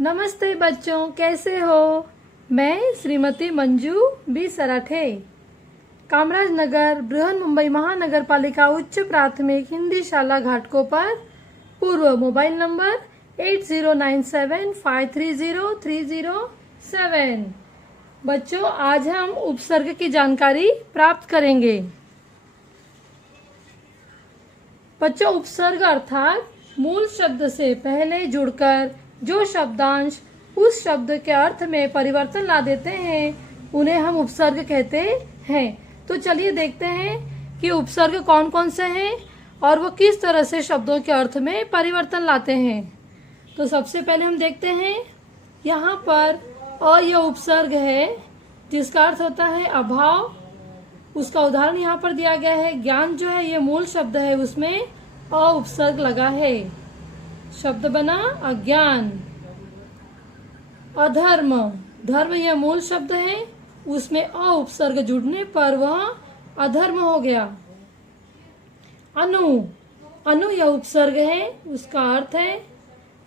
नमस्ते बच्चों, कैसे हो। मैं श्रीमती मंजू बी सराठे, कामराज नगर, बृहन मुंबई महानगर पालिका उच्च प्राथमिक हिंदी शाला घाटकोपर पूर्व। Mobile number 8097530307। बच्चों, आज हम उपसर्ग की जानकारी प्राप्त करेंगे। बच्चों, उपसर्ग अर्थात मूल शब्द से पहले जुड़कर जो शब्दांश उस शब्द के अर्थ में परिवर्तन ला देते हैं, उन्हें हम उपसर्ग कहते हैं। तो चलिए देखते हैं कि उपसर्ग कौन कौन से हैं और वो किस तरह से शब्दों के अर्थ में परिवर्तन लाते हैं। तो सबसे पहले हम देखते हैं, यहाँ पर यह उपसर्ग है जिसका अर्थ होता है अभाव। उसका उदाहरण यहाँ पर दिया गया है। ज्ञान जो है ये मूल शब्द है, उसमें उपसर्ग लगा है, शब्द बना अज्ञान। अधर्म, धर्म यह मूल शब्द है, उसमें उपसर्ग जुड़ने पर वह अधर्म हो गया। अनु, अनु यह उपसर्ग है, उसका अर्थ है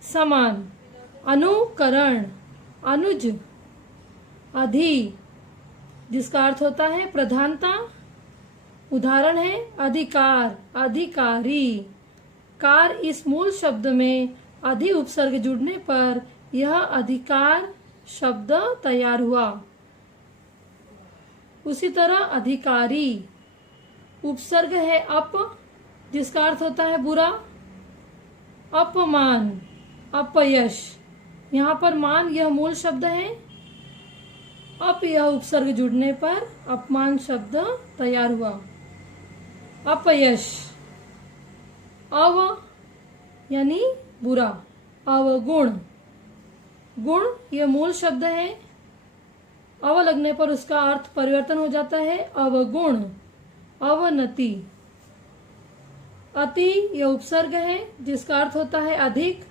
समान। अनुकरण। अनुज, अधि जिसका अर्थ होता है प्रधानता। उदाहरण है अधिकार, अधिकारी। कार, इस मूल शब्द में अधि उपसर्ग जुड़ने पर यह अधिकार शब्द तैयार हुआ। उसी तरह अधिकारी। उपसर्ग है अप, जिसका अर्थ होता है बुरा। अपमान, अपयश। यहाँ पर मान यह मूल शब्द है, अप यह उपसर्ग जुड़ने पर अपमान शब्द तैयार हुआ। अपयश। अव यानी बुरा। अवगुण, गुण यह मूल शब्द है, अव लगने पर उसका अर्थ परिवर्तन हो जाता है अवगुण। अवनति। अति यह उपसर्ग है, जिसका अर्थ होता है अधिक,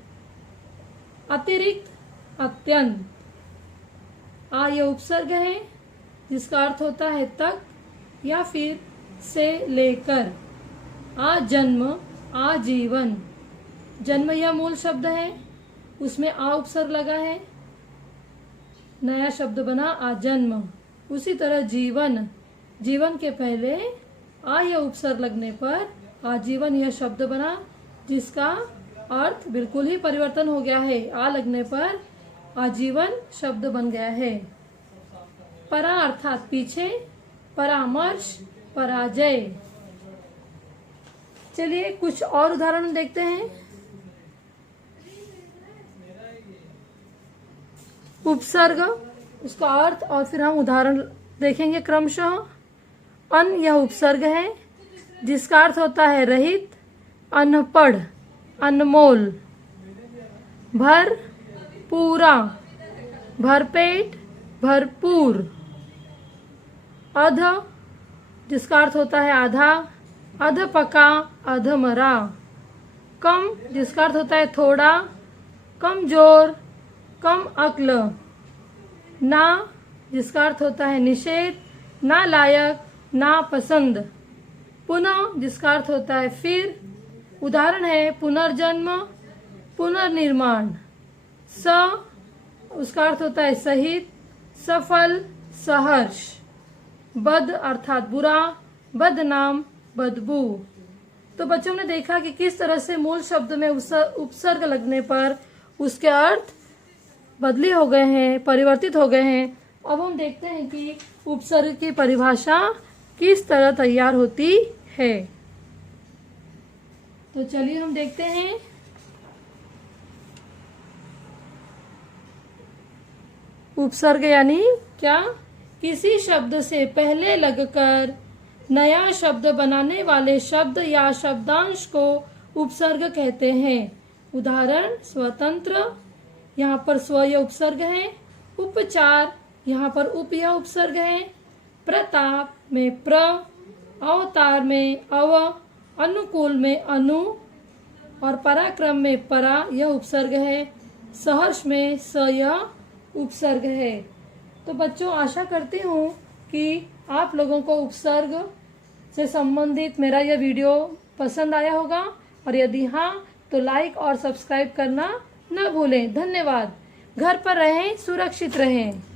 अतिरिक्त, अत्यंत। यह उपसर्ग है, जिसका अर्थ होता है तक या फिर से लेकर। जन्म, आजीवन। जन्म यह मूल शब्द है, उसमें उपसर्ग लगा है, नया शब्द बना आजन्म। उसी तरह जीवन, जीवन के पहले यह उपसर्ग लगने पर आजीवन यह शब्द बना, जिसका अर्थ बिल्कुल ही परिवर्तन हो गया है। लगने पर आजीवन शब्द बन गया है। परा अर्थात पीछे, परामर्श, पराजय। चलिए कुछ और उदाहरण देखते हैं। उपसर्ग, उसका अर्थ और फिर हम उदाहरण देखेंगे क्रमशः। अन यह उपसर्ग है, जिसका अर्थ होता है रहित, अनपढ़, अनमोल। भर, पूरा, भरपेट, भरपूर। अध, जिसका अर्थ होता है आधा, अधपका, अधमरा। कम, जिसका अर्थ होता है थोड़ा, कमजोर, कम अक्ल। ना, जिसका अर्थ होता है निषेध, नालायक, नापसंद। पुनः, जिसका अर्थ होता है फिर। उदाहरण है पुनर्जन्म, पुनर्निर्माण। स, उसका अर्थ होता है सहित, सफल, सहर्ष। बद अर्थात बुरा, बदनाम, बदबू। तो बच्चों ने देखा कि किस तरह से मूल शब्द में उपसर्ग लगने पर उसके अर्थ बदली हो गए हैं, परिवर्तित हो गए हैं। अब हम देखते हैं कि उपसर्ग की परिभाषा किस तरह तैयार होती है। तो चलिए हम देखते हैं। उपसर्ग यानी क्या? किसी शब्द से पहले लगकर नया शब्द बनाने वाले शब्द या शब्दांश को उपसर्ग कहते हैं। उदाहरण स्वतंत्र, यहाँ पर स्व यह उपसर्ग है। उपचार, यहाँ पर उप यह उपसर्ग है। प्रताप में प्र, अवतार में अव, अनुकूल में अनु और पराक्रम में परा यह उपसर्ग है। सहर्ष में स यह उपसर्ग है। तो बच्चों, आशा करती हूँ कि आप लोगों को उपसर्ग से संबंधित मेरा यह वीडियो पसंद आया होगा, और यदि हाँ तो लाइक और सब्सक्राइब करना न भूलें। धन्यवाद। घर पर रहें, सुरक्षित रहें।